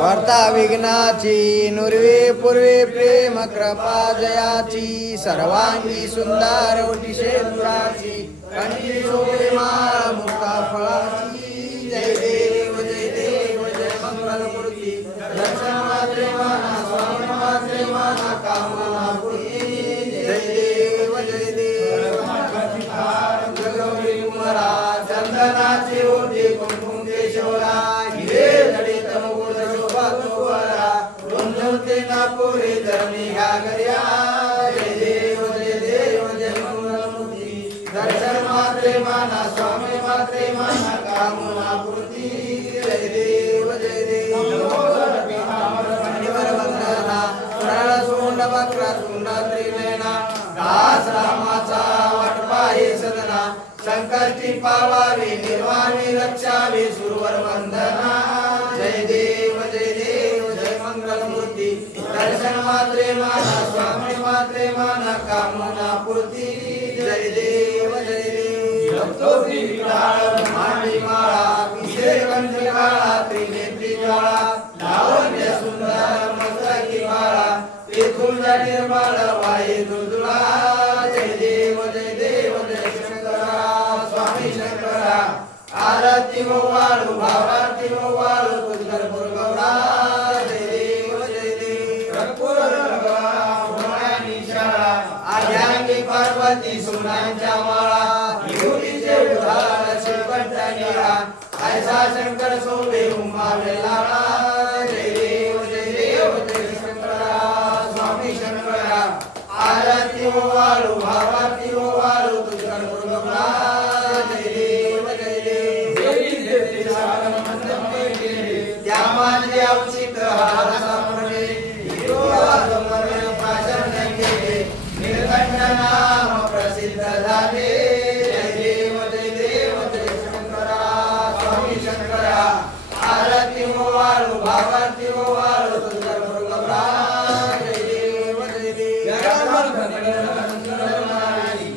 वार्ता विघ्नाची नुर्वे पूर्वे प्रेम कृपा जयाची सर्वांगी सुंदर ओटी शेंदुराची कंठी शोभे माळ मुक्ता फळाची जय देव जय मंगल मूर्ती दर्शन मात्रे माना स्वामी मात्रे माना कामना पूर्ती जय देव गौरी कुमारा चंदनाचे ओटी कुंकुम केशवरा हिरे जडित मुकुट शोभा तोवरा रुंजवते नापुरे धरणी घागर्या जय देव जय मंगल मूर्ती दर्शन मात्रे माना स्वामी मात्रे माना कामना पूर्ती जय देव वंदना सरळ सोंड वक्र तुंड त्रिनयना दास रामाचा वाटपाहे सदना संकष्टी पावावे निर्वाणी रक्षावे सुरवर वंदना जय देव जय मंगल मूर्ती दर्शन मात्रे माना स्वामी मात्रे माना कामना पूर्ती जय देव मांडी माळा पिसे कंठी काळा त्रिनेत्री ज्वाळा लावण्य सुंदर मस्तकी बाळा तेथून निर्मळ वाई दुर्दुळा जय देव जय शंकरा स्वामी शंकरा आरती हो वाळू भावारती हो वाळू तुझर गौरा जय देव कर्पूर भवानी शाळा आध्यांगी पार्वती सुनांच्या माळा युवतीचे उधार शिवकंठनीळा ऐसा शंकर सोबे उमा वेलाळा जय देव जय शंकरा स्वामी शंकरा आरती हो वाळू भावारती हो वाळू तुझर गौरा जय देव त्या माझे अवचित हार सापडले हिरोवादमर भाषण केले निर्गंड नाम प्रसिद्ध झाले जय देव जय शंकरा स्वामी शंकरा आरती हो वाळू भावारती हो वाळू तुझर गौरा जय देव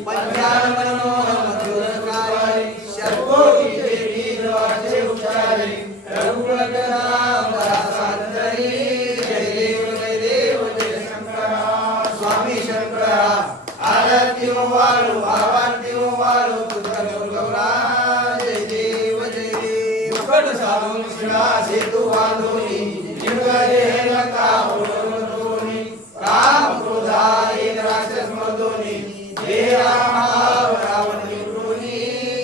पंचान मनोहर मधुरकारी शतकोटी देवी द्वारे उच्चारे रघुकुल राम दासांतरी जय देव जय शंकरा स्वामी शंकरा आरती हो वाळू भावारती हो वाळू तुझर गौरा जय देव मुकट साधून शिळा सेतू बांधोनी जिंगरे लंका उडवून काम क्रोधा एक राक्षस मर्दोनी हे रावण निवडूनी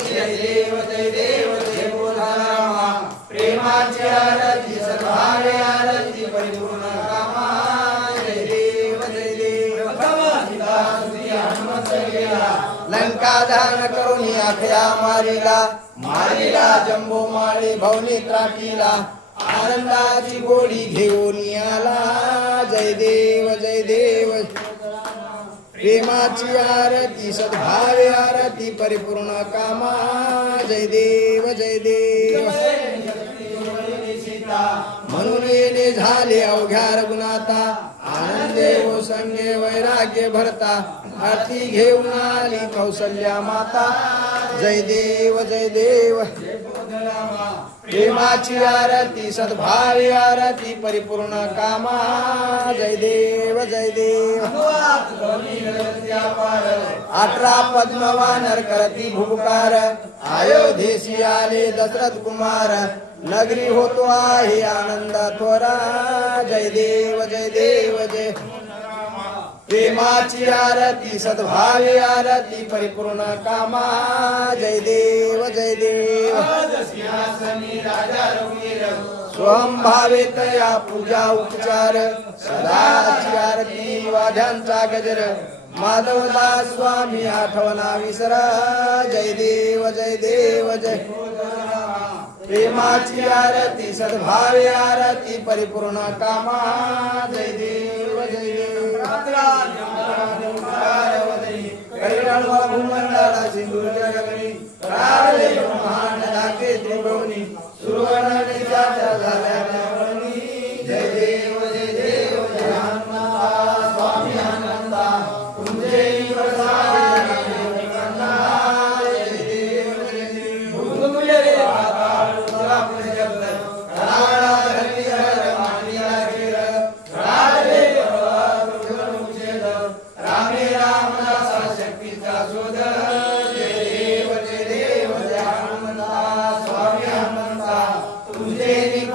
जय देव जय बोधारामा प्रेमाची आरती सद्भावे आरती परिपूर्ण कामा जय देव हनुमंत गेला लंका दहन करून अखया मारिला जंबो माळी भवनी त्राटीला आनंदाची गोडी घेऊन आला जय देव प्रेमाची आरती सद्भावे आरती परिपूर्ण कामा जय देव म्हणून येणे झाले अवघ्या रघुनाथा आनंदे व संगे वैराग्य भरता आरती घेऊन आली कौसल्या माता जय देव प्रेमाची आरती सद्भावे आरती परिपूर्ण कामा जय देव 18 पद्मवानर करती भूकार अयोध्येशी आले दशरथ कुमार नगरी होतो आहे आनंद थोरा जय देव जय प्रेमाची आरती सद्भावे आरती परिपूर्ण कामा जय देव स्वयं भावे तया पूजा उपचार सदाची आरती वाद्यांचा गजर माधवदास स्वामी आठवना विसरा जय देव जय प्रेमाची आरती सद्भावे आरती परिपूर्ण कामा जय देव भूमंडला सिंधुर जगनी राले ब्रह्मांड धाके त्रिभुवनी सुरवर्ण झाल्या जय देव जय हनुमंता स्वामी हनुमंता तुमचे जय देव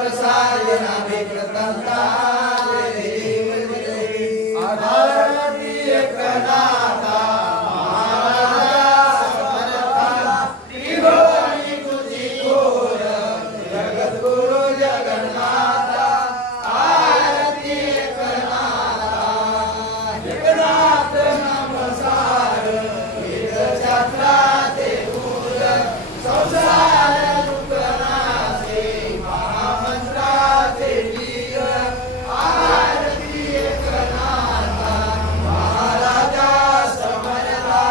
प्रसाद नामे कृतंता देव देवी आरती एकनाथा महाराजा समर्था त्रिभुवनी तुझी थोर जगद्गुरु जगन्नाथा आरती एकनाथा एकनाथ नमस्कार वेद शास्त्राचे मूल संसार दुःखनाशे महामंत्राचे वीर आरती एकनाथा महाराजा समर्था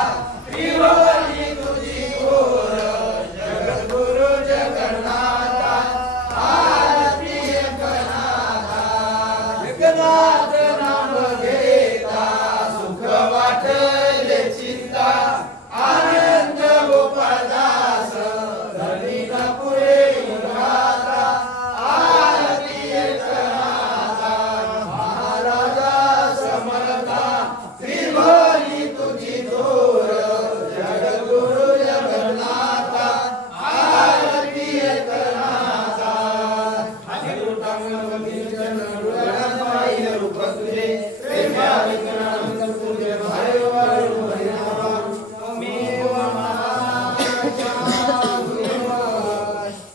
त्रिभुवनी तुझी थोर जगद्गुरु जगन्नाथा आरती एकनाथा एकनाथ नाम घेता सुख वाटले चिंता आनंद गोपाळदास धनी न पुरे राधा आरती एकनाथा महाराजा समर्था त्रिभुवनी तुझी थोर जगद्गुरु जगन्नाथा आरती एकनाथा रूप तुझे प्रेमाविकरानंद तुझे भायवारू तुमेव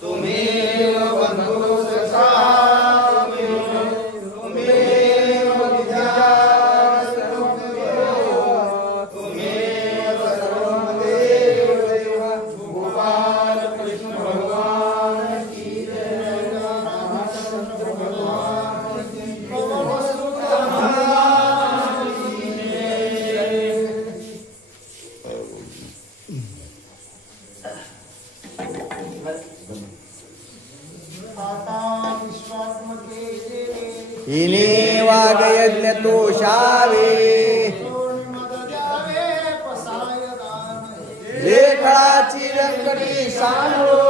तुमेव बंधु सखा तुमेव विद्या तुमेव सर्वं देव देव गोपाल कृष्ण भगवान की जय रामचंद्र भगवान की भगवसुत महाराज की जय। हिने वागयज्ञ तोषावे लेखळाची व्यंकटी सांडो